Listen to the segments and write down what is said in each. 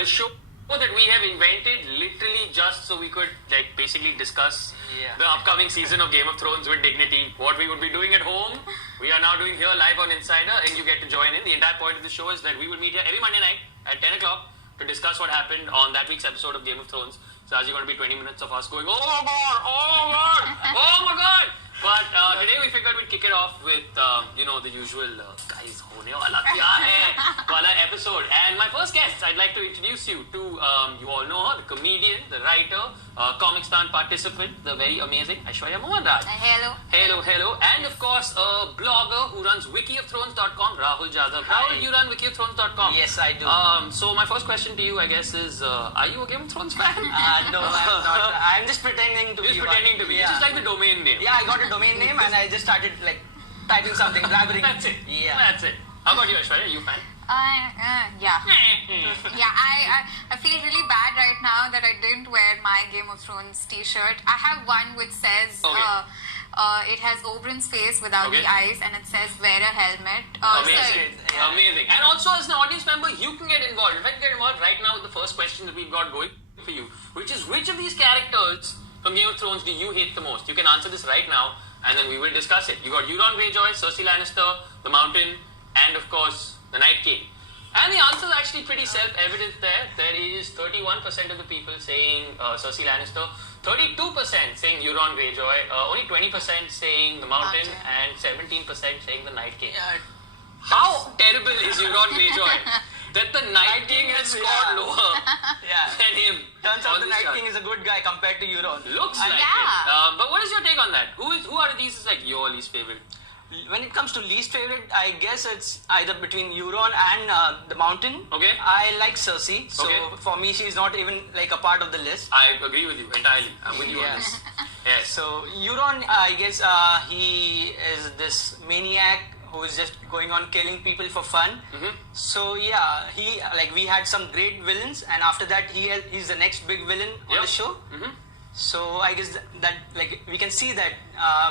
a show that we have invented literally just so we could basically discuss the upcoming season of Game of Thrones with dignity. What we would be doing at home, we are now doing here live on Insider, and you get to join in. The entire point of the show is that we will meet here every Monday night at 10 o'clock to discuss what happened on that week's episode of Game of Thrones. So as you're going to be 20 minutes of us going, oh my god, oh my god, oh my god. But today we figured we'd kick it off with, the usual guys hone wala kya hai wala episode. And my first guest, I'd like to introduce you to, you all know her, the comedian, the writer, Comic Stand participant, the very amazing Aishwarya Mohanraj. Hello. Hello, hello. And of course, a blogger who runs wikioftthrones.com, Rahul Jadhav. Rahul, you run wikioftthrones.com. Yes, I do. So my first question to you, I guess, is, are you a Game of Thrones fan? No, I'm not. I'm just pretending to be. Just pretending to be. Yeah. It's just like the domain name. Yeah, I got a domain name and I just started typing something, blabbering. That's it. Yeah. That's it. How about you, Aishwarya? Are you a fan? Yeah. Yeah, I feel really bad right now that I didn't wear my Game of Thrones t-shirt. I have one which says, it has Oberyn's face without the eyes, and it says, wear a helmet. Amazing. Yeah. Amazing. And also, as an audience member, you can get involved. In fact, get involved right now with the first question that we've got going for you, which is, which of these characters from Game of Thrones do you hate the most? You can answer this right now, and then we will discuss it. You got Euron Greyjoy, Cersei Lannister, the Mountain, and of course, the Night King. And the answer is actually pretty self-evident there. There is 31% of the people saying Cersei Lannister, 32% saying Euron Greyjoy, only 20% saying the Mountain, and 17% saying the Night King. How terrible is Euron Greyjoy that the Night King has scored lower than him? Turns out the Night King is a good guy compared to Euron. Looks like it. But what is your take on that? Who out of these is your least favorite? When it comes to least favorite, I guess it's either between Euron and the Mountain. Okay. I like Cersei, so for me she's not even a part of the list. I agree with you entirely. I'm with you on this. Yes. So Euron, I guess he is this maniac who is just going on killing people for fun. So yeah, he we had some great villains, and after that he's the next big villain on the show. So I guess that we can see that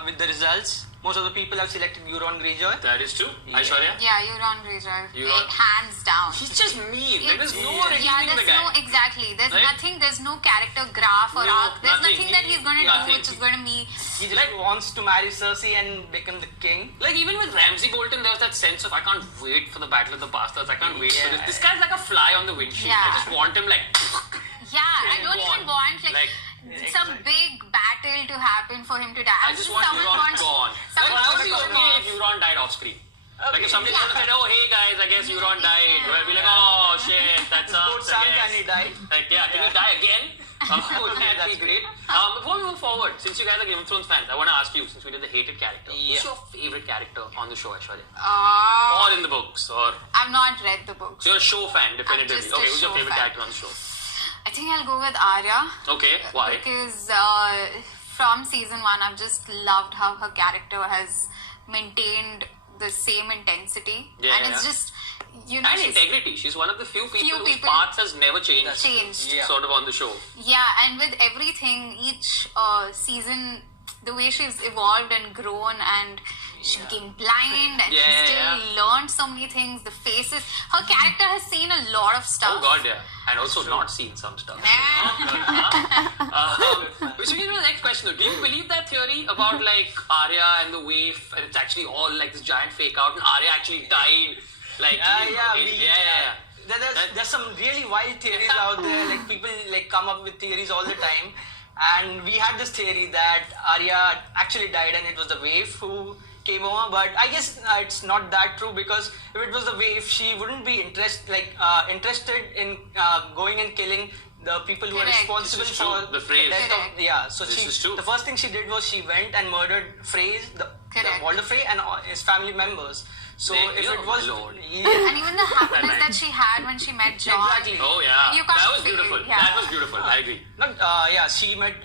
with the results, most of the people have selected Euron Greyjoy. That is true. Aishwarya? Yeah, Euron Greyjoy. Hands down. He's just mean. There's no redeeming the guy. Exactly. There's nothing, there's no character graph or arc. There's nothing that he's going to do which is going to be... He just wants to marry Cersei and become the king. Even with Ramsay Bolton, there was that sense of, I can't wait for the Battle of the Bastards. I can't wait for this. This guy's like a fly on the windshield. I just want him I don't even want some big battle to happen for him to die. I just want Euron gone. I would be okay if Euron died off screen. If somebody said, oh hey guys, I guess Euron died. We'll be like, oh shit, that sucks. Can he die? Can he die again? That'd be great. Before we move forward, since you guys are Game of Thrones fans, I want to ask you, since we did the hated character, who's your favorite character on the show, Aishwarya? Or in the books? Or I've not read the books. So you're a show fan, definitively. Okay, who's your favorite character on the show? I think I'll go with Arya. Okay, why? Because from season 1, I've just loved how her character has maintained the same intensity. It's just, and integrity. She's one of the few people whose path has never changed. Sort of on the show. Yeah, and with everything, each season, the way she's evolved and grown, and she became blind, and she still learned so many things. The faces, her character has seen a lot of stuff. Oh god, yeah. And also not seen some stuff. Which brings me to the next question though. Do you believe that theory about Arya and the waif, and it's actually all this giant fake out, and Arya actually died? There's some really wild theories out there. People come up with theories all the time. And we had this theory that Arya actually died and it was the waif who came over, but I guess it's not that true, because if it was the waif, she wouldn't be interested in going and killing the people who are responsible for the death of... So the first thing she did was she went and murdered Walder Frey and his family members. So if it was... And even the happiness that she had when she met Jon. Exactly. Oh yeah. That was beautiful. That was beautiful. I agree. She met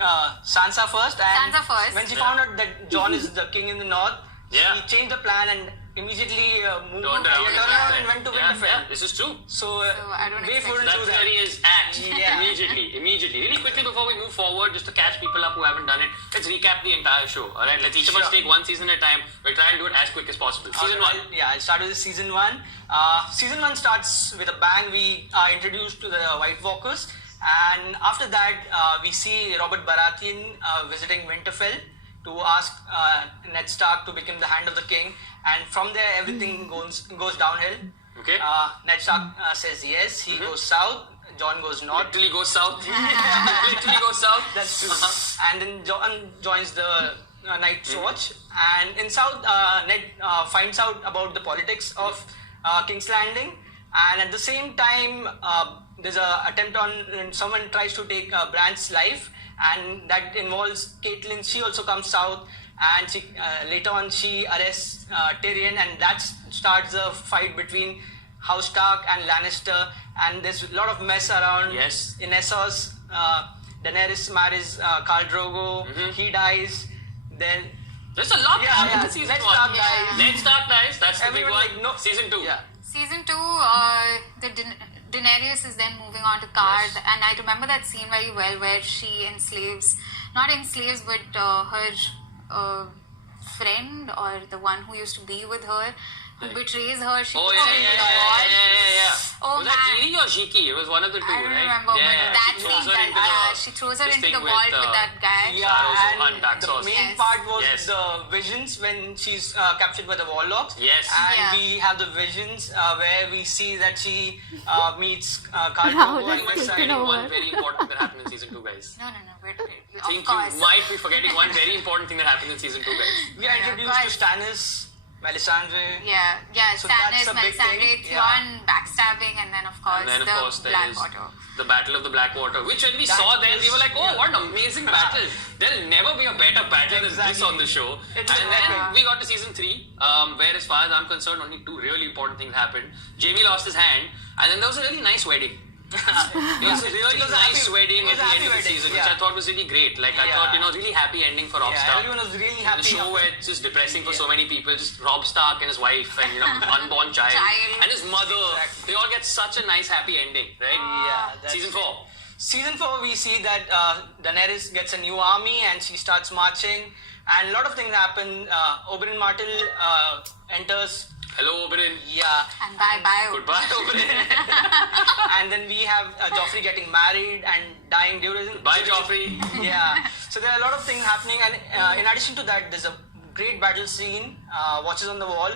Sansa first, and when she found out that Jon is the king in the north, she changed the plan and immediately moved, Turned around and went to yeah, Winterfell. yeah, this is true. So, I don't Wave expect wouldn't That do that. theory is act Yeah. immediately. Really quickly before we move forward, just to catch people up who haven't done it, let's recap the entire show. All right, let's each of us take one season at a time. We'll try and do it as quick as possible. Season one. I'll start with season 1. Season 1 starts with a bang. We are introduced to the White Walkers, and after that, we see Robert Baratheon visiting Winterfell to ask Ned Stark to become the Hand of the King, and from there everything goes downhill. Okay. Ned Stark says yes. He goes south. John goes north. Literally goes south. Literally goes south. That's true. And then John joins the Night's Watch, and in South, Ned finds out about the politics of King's Landing, and at the same time, there's an attempt on someone tries to take Bran's life, and that involves Caitlyn. She also comes south, and she later on she arrests Tyrion, and that starts a fight between House Stark and Lannister, and there's a lot of mess around. Yes. In Essos, Daenerys marries Khal Drogo. He dies. Then There's a lot happening in season Ned 1. Stark Yeah. dies. Ned Stark dies. That's the big Everyone, one. like, no- Season 2. Yeah. Season 2, Daenerys is then moving on to Karth, and I remember that scene very well where she not enslaves, but her friend or the one who used to be with her, who betrays her. She Oh puts yeah, her yeah, into yeah, the wall. yeah. Oh, Was that man. Giri or Shiki? It was one of the two, I don't right? remember, Yeah, but yeah. that She throws scene, her into the- she throws her this into thing the vault with that guy. Yeah, Saros of Hunt, and Daxos. the main Yes. part was Yes. the visions when she's captured by the Warlocks. Yes. And Yeah. we have the visions where we see that she meets Khal Rahul Drogo has and taken Forgetting over. one very important that happened in season 2, guys. No, wait. I think Of course. you might be forgetting one very important thing that happened in season 2, guys. we are Yeah, introduced to but- Stannis, Melisandre. Yeah, So Stannis, that's a big Melisandre, thing. Theon, backstabbing, and then of course And then, of the course, there is Blackwater. the Battle of the Blackwater, which when we That saw then, we is- were like, oh, yeah. what an amazing battle. There'll never be a better battle than this Exactly. on the show. It's And then epic. we got to season 3, where as far as I'm concerned, only 2 really important things happened. Jamie lost his hand, and then there was a really nice wedding. It was a really It was a nice happy- wedding it was at the a end happy of the wedding, season, yeah. which I thought was really great. Like, I Yeah. thought, really happy ending for Rob Yeah, Stark. everyone was really In happy. a show where it's just depressing for so many people, just Rob Stark and his wife and unborn child Child. and his mother, Exactly. they all get such a nice happy ending, right? Yeah, that's Season 4. Season 4, we see that Daenerys gets a new army and she starts marching, and a lot of things happen. Oberyn Martell enters. Hello, Oberyn. Yeah. And bye. Goodbye, Oberyn. And then we have Joffrey getting married and dying during. Bye, Joffrey. Yeah. So there are a lot of things happening, and in addition to that, there's a great battle scene, Watches on the Wall,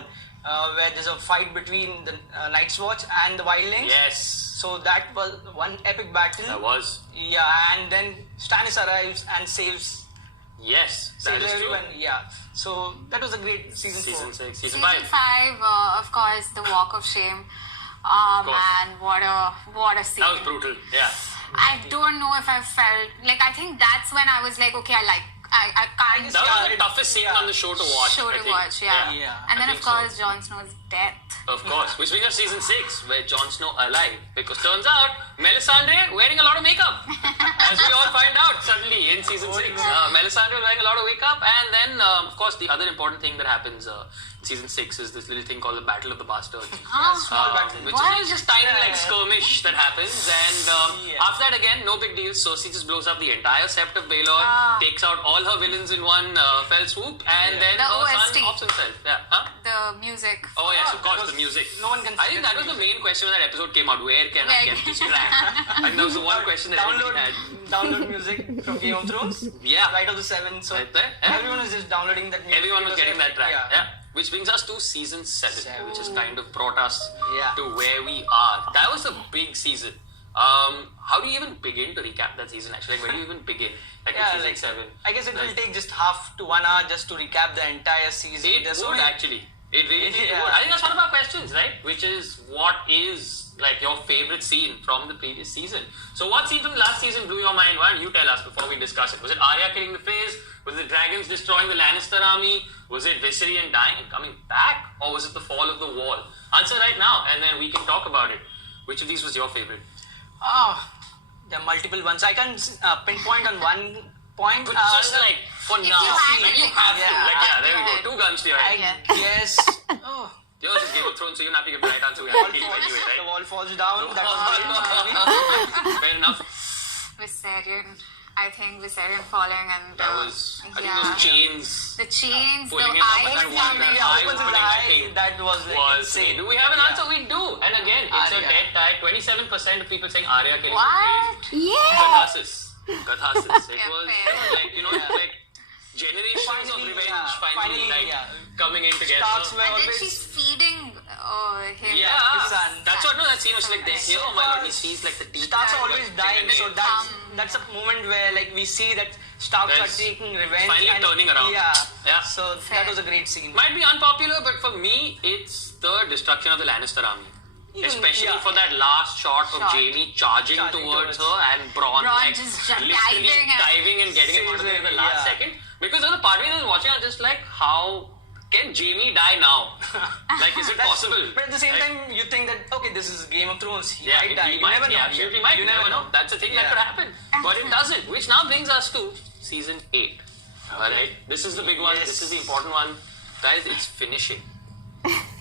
where there's a fight between the Night's Watch and the Wildlings. Yes. So that was one epic battle. That was. Yeah, and then Stannis arrives and saves Yes. That is true. everyone. Yeah. So that was a great season 4. Season 6. Season Season 5. 5, of course, the Walk of Shame. Oh course. man, what a scene! That was brutal. Yeah. I don't know if I felt like I think that's when I was like, okay, I can't That was the Yeah, toughest scene yeah. on the show to watch. show I to think. watch, yeah. Yeah, And I then of think so. course Jon Snow's death. Of course, which brings us season 6, where Jon Snow alive. Because turns out, Melisandre wearing a lot of makeup. As we all find out suddenly in season 6. Melisandre wearing a lot of makeup. And then, of course, the other important thing that happens in season 6 is this little thing called the Battle of the Bastards. Small battle. Which What? is just tiny Yeah. like skirmish that happens, and Yeah. after that again, no big deal. Cersei just blows up the entire sept of Baelor, takes out all her villains in one fell swoop, and then The her OST. son offs himself. Yeah, huh? The music. Oh yes, of course, because the music. no one can I think that was the main question when that episode came out. Where can I Where- get this track? And that was the one question that download everybody had. download music from Game of Thrones. Yeah. Right of the Seven. So Right there, yeah. everyone was just downloading that music. Everyone was getting that track. Yeah. Yeah. Which brings us to season 7, which has kind of brought us Yeah. to where we are. That was a big season. How do you even begin to recap that season? Actually, like, where do you even begin? Like Yeah, with season like, 7. I guess it will Like, take just half to 1 hour just to recap the entire season. It There's would so many- actually. It really Yeah. would. I think that's one of our questions, right? Which is, what is like your favorite scene from the previous season? So what scene from the last season blew your mind? Why don't you tell us before we discuss it? Was it Arya killing the Freys? Was it dragons destroying the Lannister army? Was it Viserion dying and coming back? Or was it the fall of the wall? Answer right now and then we can talk about it. Which of these was your favorite? There are multiple ones. I can pinpoint on one point. But just like, for now, you had like to, you have to. yeah. Like, yeah, there we Yeah. go. 2 guns to your I head. guess. Oh, Yours is Game of Thrones, so you don't have to give the right answer. We have to kill him anyway, The right? wall falls down. That was Fair enough. Viserion. I think Viserion falling and That was, I think those chains. The chains, the Pulling him up eyes and that one coming. guy opens his opening, I eye. think, That was insane. Do we have an answer? We do. And again, it's a Arya. dead tie. 27% of people saying Arya killing the What? Yeah. Catharsis. It Yeah, was fair. like, like generations of Finally, revenge yeah. finally Finally, coming in together. Starks were And then always... she's feeding him. Yeah, his son. that's what. No, that scene was like they're here. Oh my god, he sees like the teeth. Starks are like, always dying, thing so and that's a moment where like we see that Starks are There's taking revenge finally and turning around. Yeah. So Fair. that was a great scene. Might be unpopular, but for me, it's the destruction of the Lannister army. Especially for that last shot of Jaime charging towards her and Bronn like just literally diving and getting him out of there in the last second. Because there was a part of me that was watching, I was just like, how can Jaime die now? Like, is it possible? But at the same time, you think that okay, this is Game of Thrones. He Yeah, might die. he might, never know. absolutely might. You never know. That's a thing that could happen. But it doesn't. Which now brings us to season 8. Alright? This is the big one. This is the important one. Guys, it's finishing.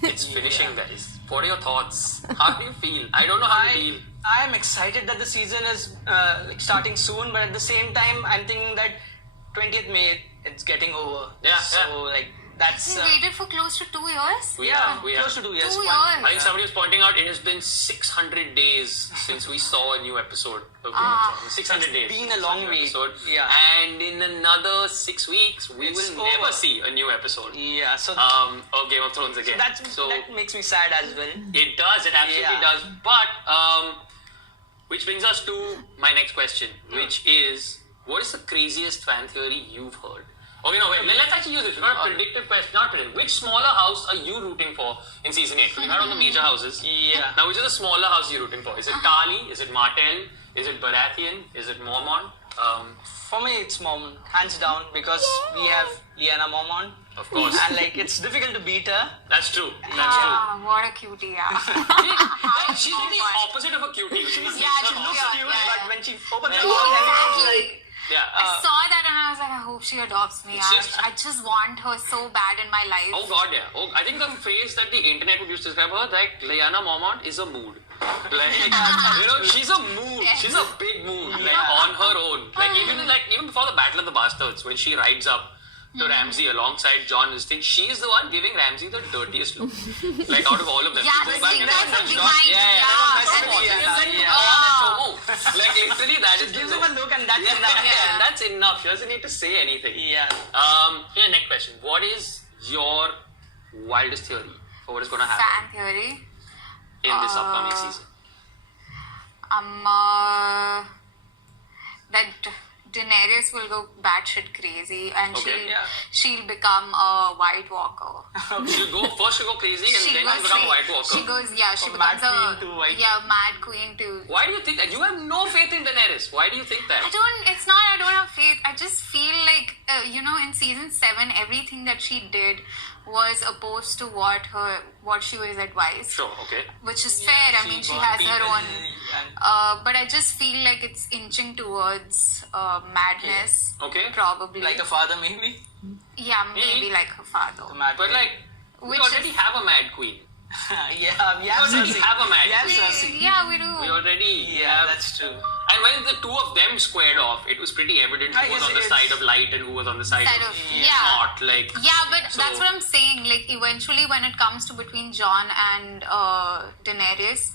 It's finishing, guys. What are your thoughts? How do you feel? I don't know how to feel. I am excited that the season is like starting soon, but at the same time, I'm thinking that 20th May it's getting over. Yeah, So like that's. We waited for close to 2 years. We have. Close to 2 years. 2 years. I think somebody was pointing out it has been 600 days since we saw a new episode of Game of Thrones. 600 days. been a long wait. Episode. Yeah. And in another 6 weeks, we It's will never over. see a new episode Yeah. So of Game of Thrones again. that makes me sad as well. It does. It absolutely Yeah. does. But which brings us to my next question, which is, what is the craziest fan theory you've heard? Okay, no, wait. Let's actually use this. We've got a predictive question. Not predictive. Which smaller house are you rooting for in season 8? We've got all the major houses. Yeah. Now, which is the smaller house you're rooting for? Is it Kali? Is it Martell? Is it Baratheon? Is it Mormont? For me, it's Mormon, hands down, because we have Lyanna Mormont. Of course. And like it's difficult to beat her. That's true. That's Ah, what a cutie, yeah. true. She's the opposite of a cutie. Which is Yeah, she looks Cute, yeah. but when she opens her Yeah. mouth, Exactly. Yeah. I saw that and I was like, I hope she adopts me. I just want her so bad in my life. Oh god, yeah. Oh, I think the phrase that the internet would use to describe her, like Lyanna Mormont is a mood. Like, she's a mood. She's a big mood. Like on her own. Like even before the Battle of the Bastards, when she rides up to Ramsay alongside Jon Listing, she's the one giving Ramsay the dirtiest look. Like out of all of them. Yeah, She the goes back and singer from touches Jon. behind. Yeah. Like literally that is gives the him a look and that's enough. yeah, that's enough. She doesn't need to say anything. Yeah. Here, next question. What is your wildest theory for what is going to happen Fan theory. in this upcoming season? That Daenerys will go batshit crazy and Okay. she'll become a White Walker. She'll go crazy and then she'll become a White Walker. She goes, she From becomes Mad Queen to White. Mad Queen to. Why do you think that? You have no faith in Daenerys. Why do you think that? It's not I don't have faith. I just feel like, in season 7, everything that she did was opposed to what she was advised. Sure, okay. Which is fair. I mean, she has her own. But I just feel like it's inching towards madness. Okay. Probably. Like a father, maybe. Yeah, maybe like her father. But like, we Which already is- have a Mad Queen. Yeah, we have We already Cersei. have a Mad We have Queen. Cersei. Yeah, we do. We already Yeah, have. that's true. And when the two of them squared off, it was pretty evident who was on the side of light and who was on the side of Yeah. not. Like, Yeah, but so- that's what I'm saying. Like, eventually, when it comes to between Jon and Daenerys,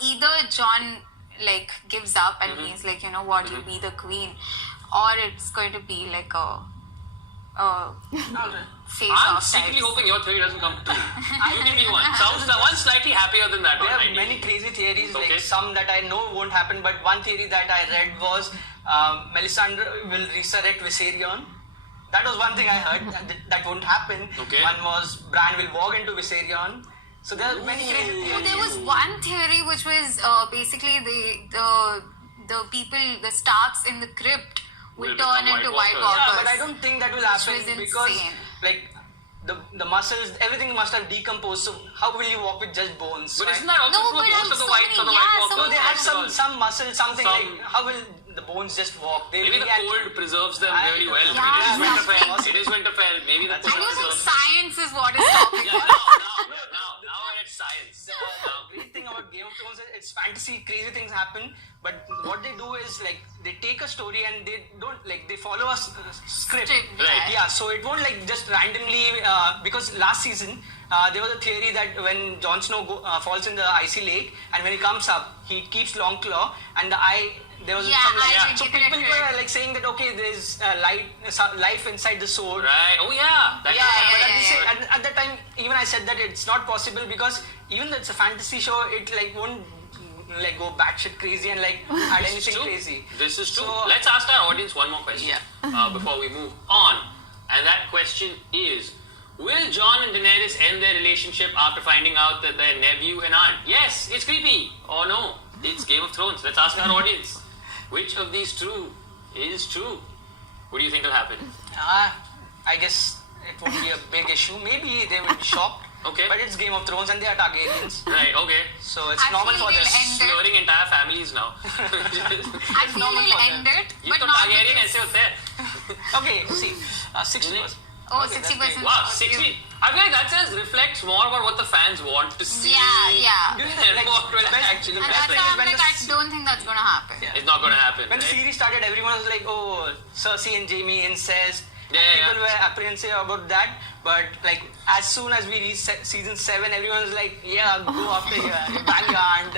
either Jon like gives up and he's like, you know what, you'll be the queen, or it's going to be like a face I'm off secretly type. hoping your theory doesn't come true. You give me one. One's slightly happier than that There one. are Maybe. many crazy theories, Okay. like some that I know won't happen, but one theory that I read was Melisandre will resurrect Viserion. That was one thing I heard. That won't happen. Okay. One was Bran will walk into Viserion. So there are many crazy So theories. there was one theory which was basically the people, the Starks in the crypt Will will become turn into White White Walkers. Walkers. Yeah, but I don't think that will happen was because insane. like the muscles, everything must have decomposed. So how will you walk with just bones? But right? isn't that also No, true of but most of the so White many- Walkers? some No, they have some muscle, something Some- like how will the bones just walk. They Maybe the react. cold preserves them really well. Yeah, it is Winterfell. It is Winterfell. Maybe the That's cold I don't think preserves them. science is what is stopping Yeah, us. now we're at science. The great thing about Game of Thrones is it's fantasy, crazy things happen, but what they do is like they take a story and they don't like they follow a script. Right. Yeah, so it won't like just randomly because last season there was a theory that when Jon Snow falls in the icy lake and when he comes up, he keeps Longclaw and the eye. There was Yeah, some I so get it. people were like saying that okay, there's life inside the sword. Right. Oh yeah. That Yeah, but at that time, even I said that it's not possible because even though it's a fantasy show, it like won't like go batshit crazy and like add anything crazy. This is true. So, Let's ask our audience one more question before we move on. And that question is, will Jon and Daenerys end their relationship after finding out that they're nephew and aunt? Yes, it's creepy. Or no, it's Game of Thrones. Let's ask our audience. Which of these two is true? What do you think will happen? I guess it won't be a big issue. Maybe they will be shocked. Okay. But it's Game of Thrones and they are Targaryens. Right, okay. So it's I normal feel for them. they'll end it. Slurring entire families now. I feel normal he'll for end them. it, ये but तो not Targaryen because... ऐसे होते हैं. Okay, see, 60%. Oh, Okay, that's 60%. great. Wow, for 60. you. I feel like that says reflects more about what the fans want to see. Yeah. Do you Than like, what will when- actually And best that's thing why is I'm when like, the I don't think that's gonna happen. Yeah. It's not going to happen. When the right? series started, everyone was like, "Oh, Cersei and Jaime incest." Yeah, People were apprehensive about that, but like as soon as we reached season 7, everyone was like, "Yeah, go after here, bang your aunt."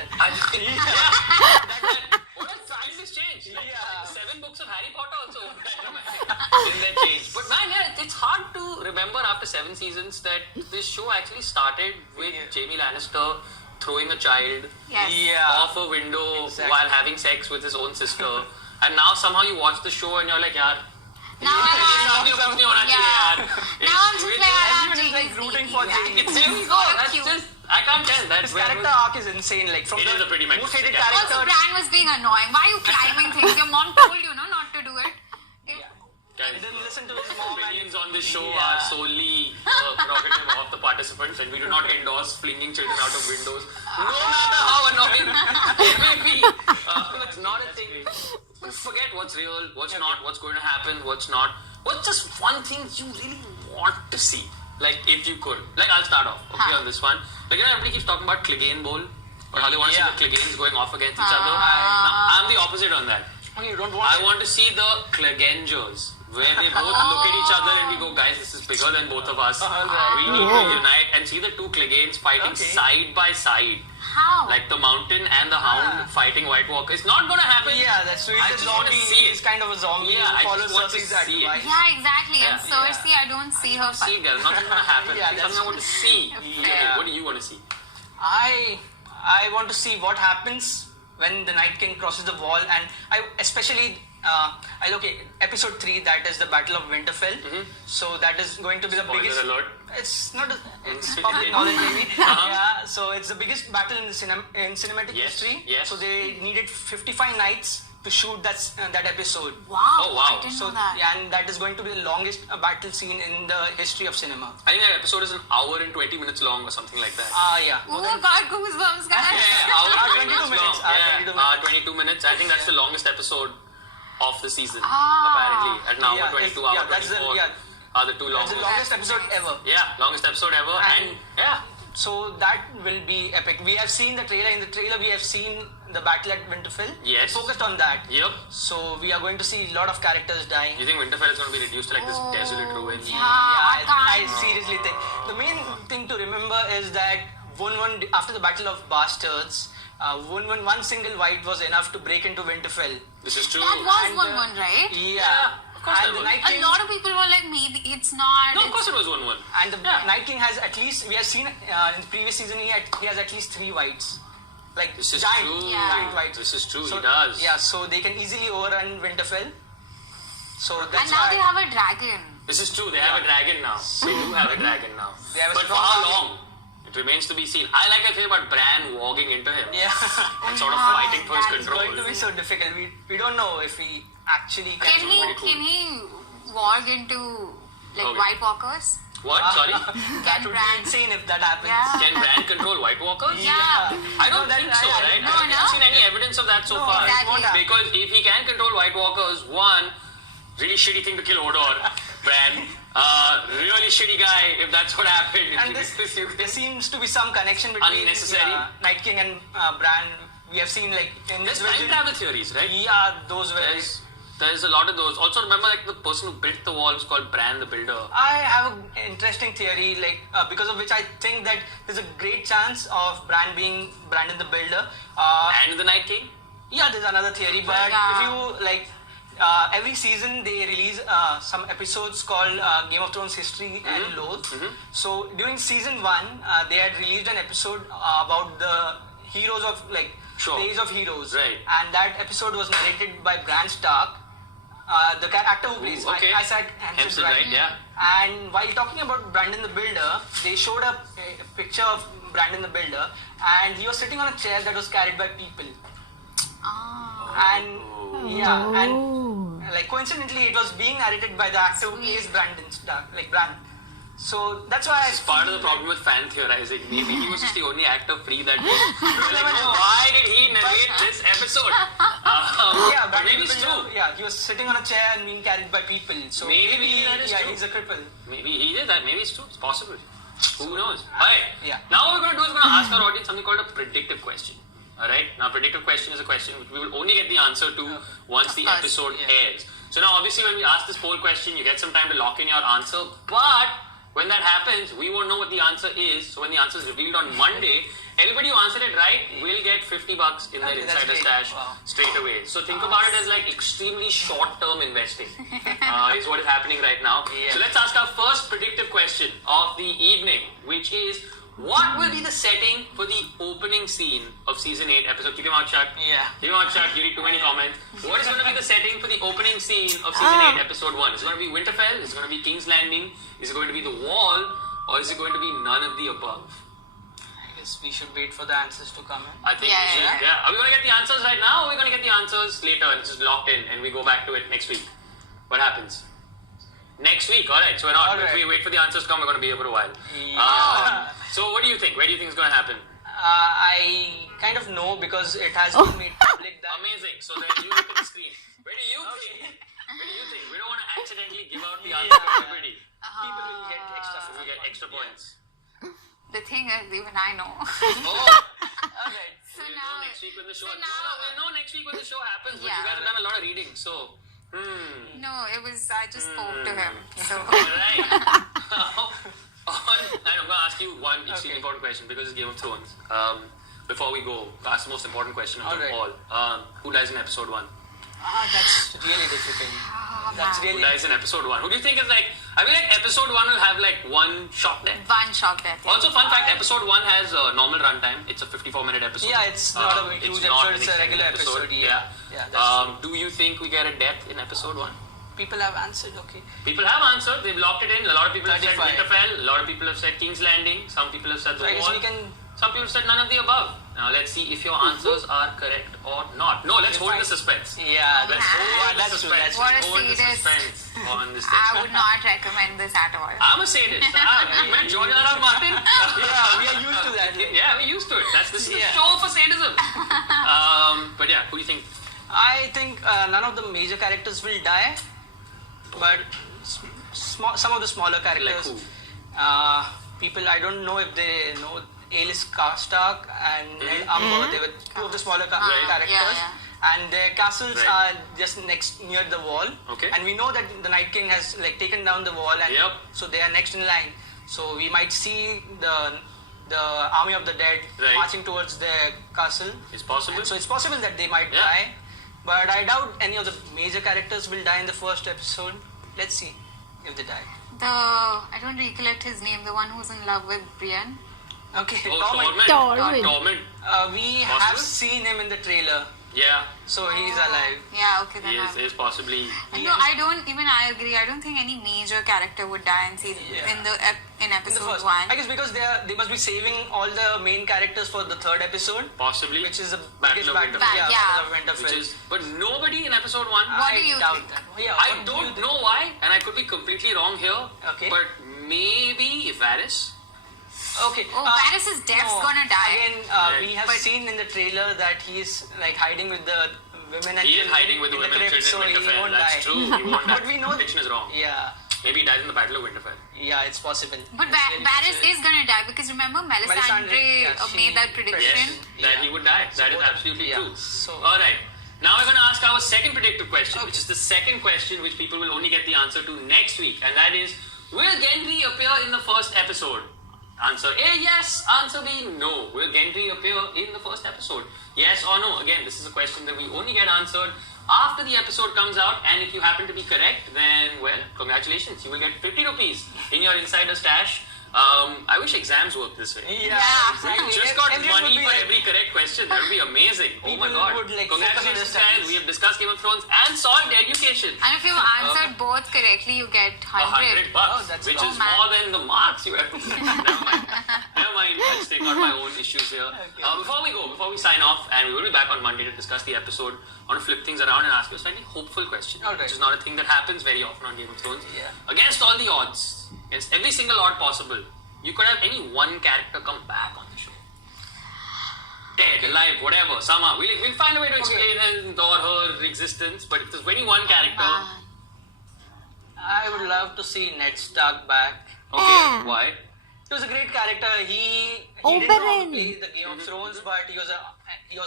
What a timeless change. Like, Yeah. 7 books of Harry Potter also didn't that change. But man, yeah, it's hard to remember after 7 seasons that this show actually started with Jaime Lannister throwing a child Yes. Yeah. off a window Exactly. while having sex with his own sister. And now somehow you watch the show and you're like, yaar, Now I'm ये सब नहीं होना चाहिए यार. Now I'm just like, Everyone is like rooting for Jaime. It's there we go. That's just, I can't tell. That's His where character arc is insane. Like from It the is a pretty most hated magnificent character. Also, character. Bran was being annoying. Why are you climbing things? Your mom told you, no, not to do it. Guys, He didn't listen to his mom. opinions on this show Yeah. are solely prerogative of the participants, and we do not endorse flinging children out of windows, no matter how annoying it may be. It's not a thing. Forget what's real, what's not, what's going to happen, what's not. What's just one thing you really want to see? Like, if you could. Like, I'll start off, okay, on this one. Like, everybody keeps talking about Clegane Bowl, or how they want to see the Cleganes going off against each other. Now, I'm the opposite on that. Okay, you don't want. I want to see the Clegangers, where they both look at each other and we go, guys, this is bigger than both of us. Alright. We need to unite and see the two Cleganes fighting side by side. How? Like the Mountain and the Hound fighting White Walker. It's not going to happen. Yeah, that's true. I He's a just wanna zombie. see it. He's kind of a zombie. Yeah, I who follows just want to Cersei's see it. advice. Yeah, exactly. And Yeah. Cersei, I don't see her See, fight. girl, nothing's going to happen. Yeah, It's something I want to see. Yeah. What do you want to see? I want to see what happens when the Night King crosses the wall, and I especially episode 3, that is the Battle of Winterfell. So that is going to be the Spoiler biggest. alert. It's not. It's public knowledge, maybe. Yeah. So it's the biggest battle in the cinematic Yes, history. yes. So they needed 55 nights to shoot that episode. Wow. Oh, wow. I didn't So know that. yeah, and that is going to be the longest battle scene in the history of cinema. I think that episode is an hour and 20 minutes long or something like that. Yeah. Oh, God, goosebumps, guys. Yeah, hour and 22 20 minutes. long. 22 minutes. 22 minutes. I think that's the longest episode of the season, Ah. apparently. At an hour Yeah, 22, yeah, hour that's the- 24 yeah. are the two That's longest. the longest episode ever. Yeah, longest episode ever. And yeah, So that will be epic. We have seen the trailer. In the trailer, we have seen the battle at Winterfell. Yes. Focused on that. yep. So we are going to see a lot of characters dying. You think Winterfell is going to be reduced to like this Oh, desolate ruin? yeah. I can't. seriously think the main thing to remember is that after the Battle of Bastards, one single white was enough to break into Winterfell. This is true. That was And, 1-1, right? Yeah. of course And that the was. Night A King, lot of people were like, maybe it's not. No, of course it was 1-1. and the Yeah. Night King has at least, we have seen in the previous season, he has at least 3 whites. Like This is giant, true. giant whites. This is true. So, He does. Yeah, so they can easily overrun Winterfell. So And that's now why they have a dragon. This is true. They have a dragon now. They do have a dragon now. They have a But for strong how army. long? It remains to be seen. I like the thing about Bran walking into him Yeah. and sort of Yeah, fighting for his that's It's going control. to be so difficult. We don't know if he actually Can can. he very cool. can he walk into Like Okay. White Walkers. What? Sorry? That would be Bran. insane if that happens. Yeah. Can Bran control White Walkers? Yeah. I don't No, that- think so, I- right? no, I haven't no. seen any evidence of that so No, far. it won't happen. Because if he can control White Walkers, one, really shitty thing to kill Hodor, Bran. Really shitty guy if that's what happened. And there seems to be some connection between Unnecessary. Night King and Bran. We have seen like in There's this time version. travel theories, right? Yeah, those were. There's a lot of those. Also, remember, like the person who built the wall was called Bran the Builder. I have an interesting theory, like because of which I think that there's a great chance of Bran being Brandon the Builder. And the Night King. Yeah, there's another theory, but Yeah. if you like, every season they release some episodes called Game of Thrones History and Lore. So during season 1, they had released an episode about the heroes of like Days of Heroes, Right. and that episode was narrated by Bran Stark, the actor who plays okay. Isaac Hempstead, Hempstead, right? Yeah. And while talking about Brandon the Builder, they showed a picture of Brandon the Builder, and he was sitting on a chair that was carried by people. And yeah, and like coincidentally, it was being narrated by the actor who plays Brandon Stark, like Bran. So that's why It's part of the problem with fan theorizing. Maybe he was just the only actor free that day. Like, why did he narrate this episode? Yeah, but Brandon maybe the it's Builder, true. yeah, he was sitting on a chair and being carried by people. So Maybe that is true. he's a cripple. Maybe he did that. Maybe it's true. It's possible. Who knows? Alright. Yeah. Now what we're going to do is we're going to ask our audience something called a predictive question. Alright? Now, predictive question is a question which we will only get the answer to once the course, episode airs. So now, obviously, when we ask this poll question, you get some time to lock in your answer. But when that happens, we won't know what the answer is. So when the answer is revealed on Monday, everybody who answered it right will get $50 in their Okay, that's insider great. stash Wow. straight away. So think about it as like extremely short-term investing is what is happening right now. Yeah. So let's ask our first predictive question of the evening, which is, what will be the setting for the opening scene of season 8 episode? Keep your mouth shut. Yeah. Keep your mouth shut. You read too many comments. What is going to be the setting for the opening scene of season 8 episode 1? Is it going to be Winterfell? Is it going to be King's Landing? Is it going to be the Wall? Or is it going to be none of the above? I guess we should wait for the answers to come in. I think Yeah, we should. yeah. Yeah. Are we going to get the answers right now, or are we going to get the answers later and it's just locked in and we go back to it next week? What happens? Next week, alright. So we're not, if Alright. we wait for the answers to come, we're going to be here for a while. Yeah. So what do you think? Where do you think is going to happen? I kind of know because it has been made public that Amazing. So then you look at the screen. Where do you think? Where do you think? We don't want to accidentally give out the answer to everybody. people will get extra So we get extra points. The thing is, even I know. Oh! Alright. So We'll now, know next week when the show. so No, now- we'll know next week when the show happens. But Yeah. you guys have done a lot of reading, so. no, it was, I just spoke to him. So, Alright. And I'm gonna ask you one extremely Okay. important question because it's Game of Thrones. Before we go, ask the most important question of them Alright. all. Who dies in episode 1? That's really difficult. That's man. Who really. dies in episode 1? Who do you think is like? I feel like episode 1 will have like one shock death. one shock death. Also, fun fact: episode 1 has a normal runtime. It's a 54-minute episode. Yeah, it's not a it's huge not episode, an it's a extended regular episode, yeah. Yeah, that's Do you think we get a death in episode 1? People have answered, okay. People have answered. They've locked it in. A lot of people have said 35. Winterfell. A lot of people have said King's Landing. Some people have said the So I guess Wall. we can. Some people said none of the above. Now let's see if your answers are correct or not. No, let's hold the suspense. Yeah, Let's Yeah. hold the that's true, suspense. that's What a Hold the sadist. suspense on this thing. I would not recommend this at all. I'm a sadist. You met George R.R. Martin? Yeah, we are used to that. Yeah, we're used to it. This is a Yeah. show for sadism. But yeah, who do you think? I think none of the major characters will die, but some of the smaller characters. Like who? People, I don't know if they know Alis Karstark and Ned Umber. They were two of the smaller characters. yeah. And their castles Right. are just next near the wall. Okay. And we know that the Night King has like taken down the wall, and Yep. so they are next in line. So we might see the army of the dead Right. marching towards their castle. It's possible. And so it's possible that they might Yeah. die, but I doubt any of the major characters will die in the first episode. Let's see if they die. I don't recollect his name, the one who's in love with Brienne. Okay, Oh, Tormund. Tormund. Tormund. Tormund. We Possible? have seen him in the trailer. Yeah. So he's alive. Yeah, okay, then He is possibly. No, I agree. I don't think any major character would die in episode 1. I guess because they must be saving all the main characters for the third episode. Possibly. Which is a Battle of biggest Winterfell. Battle of Winterfell. But nobody in episode 1. What do you doubt think? that. Yeah, I don't know why, and I could be completely wrong here. Okay. But maybe Varys. Okay. Oh, Varys' death's gonna die. Again, we have seen in the trailer that he's like hiding with the women and He is children hiding with the in women and crypt, children in so he Winterfell. won't That's die. true. He won't die. But we know prediction is wrong. Yeah. Maybe he dies in the Battle of Winterfell. Yeah, it's possible. But It's really Varys possible. is gonna die because remember Melisandre she made that prediction. Yes, that he would die. So That is both are- absolutely yeah. true. So- Alright. Now we're going to ask our second predictive question, which Okay. is the second question which people will only get the answer to next week. And that is, will Gendry appear in the first episode? Answer A, yes. Answer B, no. Will Gendry appear in the first episode? Yes or no? Again, this is a question that we only get answered after the episode comes out. And if you happen to be correct, then, well, congratulations. You will get 50 rupees in your insider stash. I wish exams worked this way. Yeah, Yeah. exactly. You just got Everyone money would be for like- every correct question. That would be amazing. Oh my People god. would, like, Congratulations, focus on their guys. studies. We have discussed Game of Thrones and solved education. And if you answered both correctly, you get 100. $100, Oh, that's which cool. is Oh, man. more than the marks you have to put. Never mind. Never mind. Let's take out my own issues here. Before we sign off, and we will be back on Monday to discuss the episode, I want to flip things around and ask you a slightly hopeful question, Alright. which is not a thing that happens very often on Game of Thrones. Yeah. Against all the odds, against every single odd possible, you could have any one character come back on the show. Dead, alive, whatever, somehow. We'll find a way to explain his or her existence, but if there's any one character, I would love to see Ned Stark back. okay, why? He was a great character. He didn't know how to play the Game of Thrones, but he was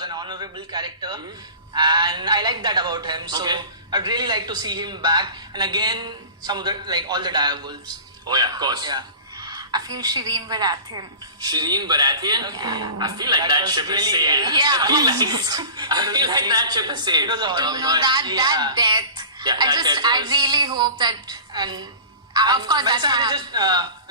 an honorable character, and I like that about him. So Okay. I'd really like to see him back. And again, some of the all the direwolves. Oh yeah, of course. Yeah, I feel Shireen Baratheon. Shireen Baratheon? I feel like that, was ship has really- sailed. Yeah. I feel like that ship has sailed. It was a horrible. No, that Yeah. death. Yeah, I that death I was- really hope that. and Of course, that's Melisandre not- just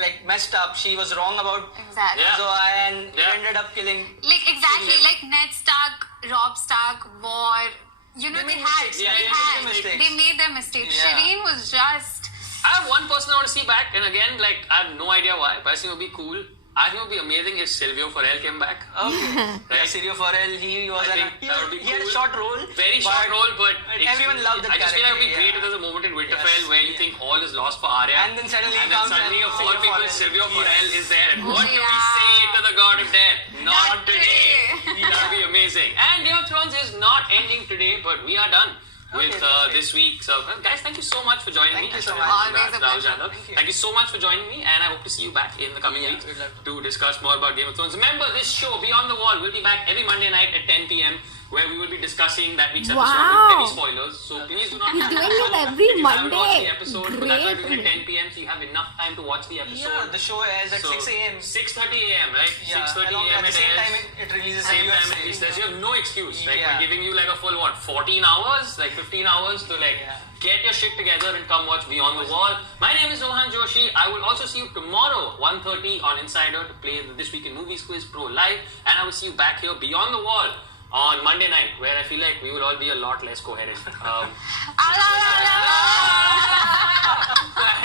like messed up. She was wrong about Exactly. Yeah. so and Yeah. it ended up killing. Like exactly, Yeah. like Ned Stark, Rob Stark, War. You know, They they made had, mistakes. Yeah, they they made had, mistakes. they made their mistakes. Yeah. Shireen was just. I have one person I want to see back, and again, like, I have no idea why, but I think it would be cool. I think it would be amazing if Silvio Farrell came back. Okay, Right. Sergio Farrell. He was I an, think that would be he had a cool. short role. Very short role, but everyone loved that I just feel like it would be character, great yeah. if there's a moment in Winterfell Yes, where you yeah. think all is lost for Arya, And then suddenly he and then comes suddenly and of all Silvio people, Farrell. Silvio Yes. Farrell is there. And what do we Yeah. say to the God of Death? Not Not today. today. That would be amazing. And Game of Thrones is not ending today, but we are done with perfect. this week. So, guys, thank you so much for joining me. Thank you so As much. Always a Rahul pleasure. Yadav. Thank you. Thank you so much for joining me, and I hope to see you back in the coming Yeah, weeks we'd love to discuss more about Game of Thrones. Remember, this show, Beyond the Wall, will be back every Monday night at 10 p.m., where we will be discussing that week's episode Wow. with heavy spoilers. So please do not He's miss doing that it one. every If you haven't watched Monday. the episode, but that's why we're doing it Great. at 10 p.m., so you have enough time to watch the episode. Yeah, the show airs at 6 a.m. 6:30 a.m., right? Yeah, 6:30 along a.m. at the same airs. time it releases Same in time USA. it releases. You have no excuse. Like, Yeah. we're giving you like a full, 14 hours? Like 15 hours to like Yeah. get your shit together and come watch Beyond the Wall. My name is Rohan Joshi. I will also see you tomorrow, 1:30 on Insider to play the This Week in Movies Quiz Pro live. And I will see you back here Beyond the Wall on Monday night, where I feel like we will all be a lot less coherent. I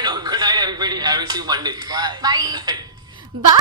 know. Good night, everybody. I will see you Monday. Bye. Bye. Bye.